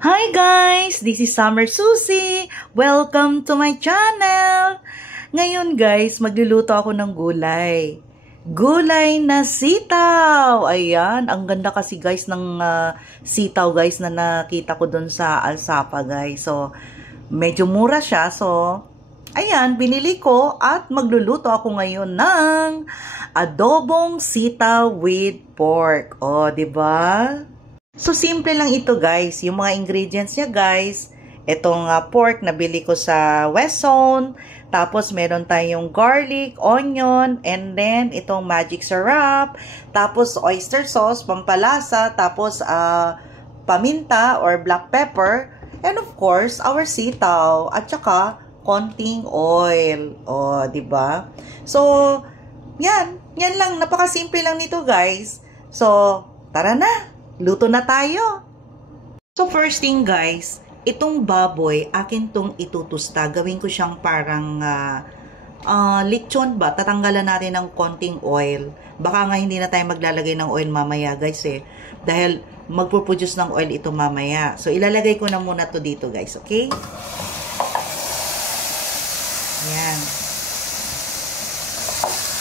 Hi guys! This is Summer Susie! Welcome to my channel! Ngayon guys, magluluto ako ng gulay. Gulay na sitaw! Ayan, ang ganda kasi guys ng sitaw guys na nakita ko dun sa Alsapa guys. So, medyo mura siya. So, ayan, binili ko at magluluto ako ngayon ng adobong sitaw with pork. O, diba? So, simple lang ito guys. Yung mga ingredients niya guys, itong pork na bili ko sa West Zone. Tapos, meron tayong garlic, onion, and then itong magic syrup. Tapos, oyster sauce, pampalasa. Tapos, paminta or black pepper. And of course, our sitaw. At saka, konting oil. O, diba? So, yan. Yan lang. Napakasimple lang nito guys. So, tara na. Luto na tayo. So, first thing guys, itong baboy, akin tong itutusta. Gawin ko siyang parang lechon ba? Tatanggalan natin ng konting oil. Baka nga hindi na tayo maglalagay ng oil mamaya guys eh. Dahil magpuproduce ng oil ito mamaya. So, ilalagay ko na muna to dito guys. Okay? Ayan.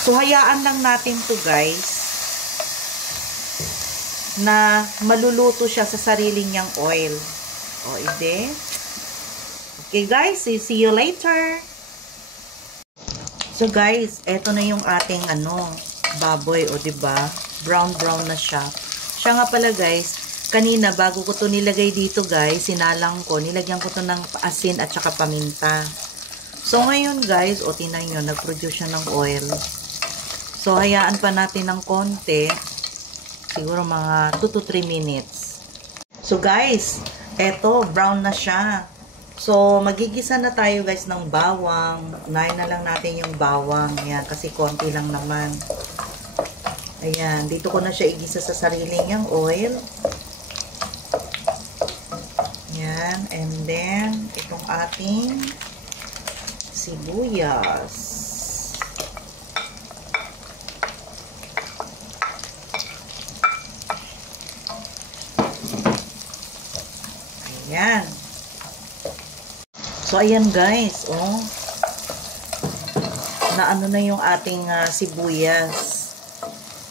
So, hayaan lang natin to guys na maluluto siya sa sarili niyang oil. O, ide. Okay, guys. See you later. So, guys, eto na yung ating, baboy. O, diba? Brown na siya. Siya nga pala, guys, kanina, bago ko to nilagay dito, guys, sinalang ko, nilagyan ko to ng asin at saka paminta. So, ngayon, guys, o, tingnan nyo, nag-produce siya ng oil. So, hayaan pa natin ng konti. Siguro mga 2 to 3 minutes. So guys, eto, brown na siya. So, magigisa na tayo guys ng bawang. Unahin na lang natin yung bawang. Yan, kasi konti lang naman. Ayan, dito ko na siya igisa sa sarili niyang oil. Yan, and then, itong ating sibuyas. Ayan. So, ayan guys, oh. Naano na yung ating sibuyas.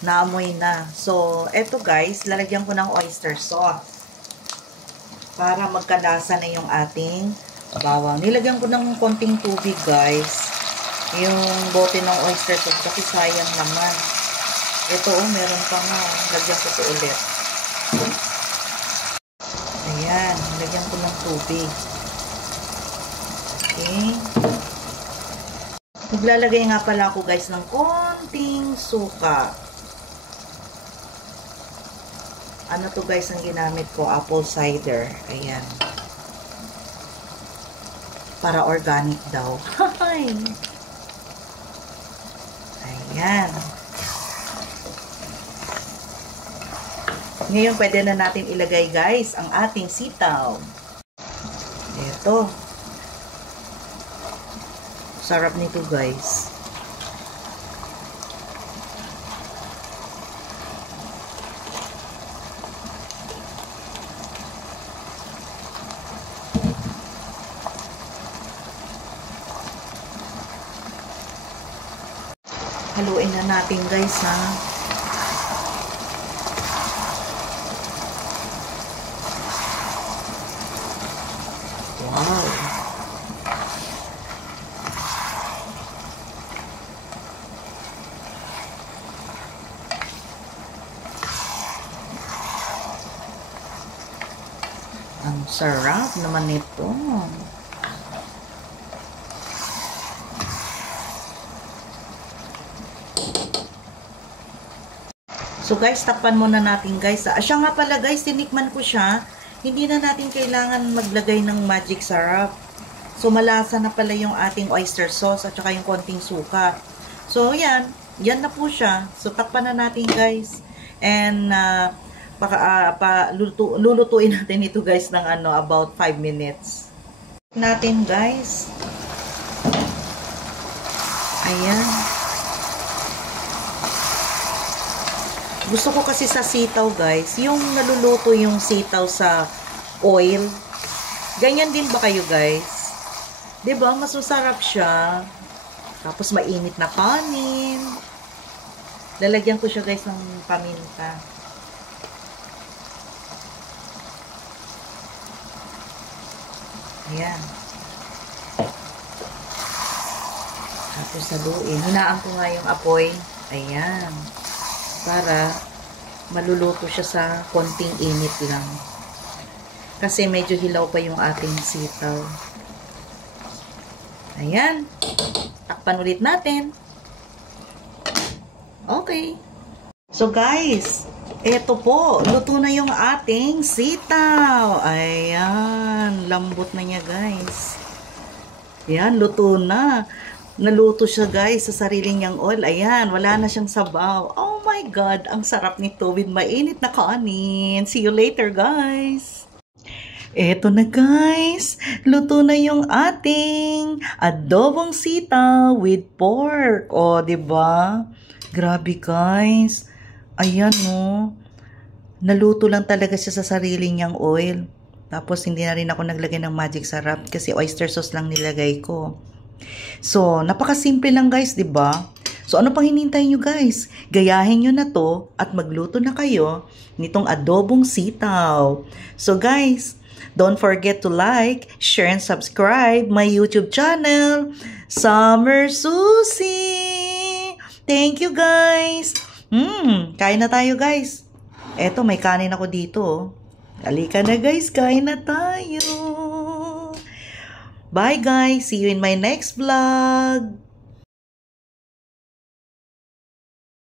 Naamoy na. So, eto guys, lalagyan ko ng oyster sauce. Para magkalasa na yung ating bawang. Nilagyan ko ng konting tubig guys. Yung bote ng oyster sauce kasi sayang naman. Ito, oh, meron pa nga. Lagyan ko ito ulit. Ayan, lagyan ko ng tubig. Okay. Maglalagay nga pala ako guys ng konting suka. Ano to guys ang ginamit ko? Apple cider. Ayan. Para organic daw. Ayan. Ngayon, pwede na natin ilagay, guys, ang ating sitaw. Ito. Sarap nito, guys. Haluin na natin, guys, ha. Wow. Ang sarap naman nito. So guys, takpan muna natin guys. Siya nga pala guys, tinikman ko siya. Hindi na natin kailangan maglagay ng magic syrup. So, malasa na pala yung ating oyster sauce at saka yung konting suka. So, yan. Yan na po siya. So, takpan na natin, guys. And, lulutuin natin ito, guys, ng about 5 minutes. Natin, guys. Ayan. Gusto ko kasi sa sitaw guys, yung naluluto yung sitaw sa oil. Ganyan din ba kayo guys? 'Di ba? Mas masarap siya. Tapos mainit na kanin. Lalagyan ko siya guys ng paminta. Ayan. Tapos saluin. Hinaan ko nga yung apoy. Ayan. Para maluluto siya sa konting init lang. Kasi medyo hilaw pa yung ating sitaw. Ayan. Takpan ulit natin. Okay. So guys, eto po. Luto na yung ating sitaw. Ayan. Lambot na niya guys. Ayan, luto na. Naluto siya guys sa sarili niyang oil. Ayan, wala na siyang sabaw. Oh my God, ang sarap nito with mainit na kanin. See you later guys. Eto na guys, luto na yung ating adobong sitaw with pork. O, diba? Grabe guys. Ayan no. Naluto lang talaga siya sa sarili niyang oil. Tapos hindi na rin ako naglagay ng magic sarap kasi oyster sauce lang nilagay ko. So, napakasimple lang guys, 'di ba? So, ano pang hinihintay nyo guys? Gayahin nyo na to at magluto na kayo nitong adobong sitaw. So guys, don't forget to like, share, and subscribe my YouTube channel, Summer Susie. Thank you guys. Kain na tayo guys. Eto, may kanin ako dito. Halika na guys, kain na tayo. Bye guys, see you in my next vlog.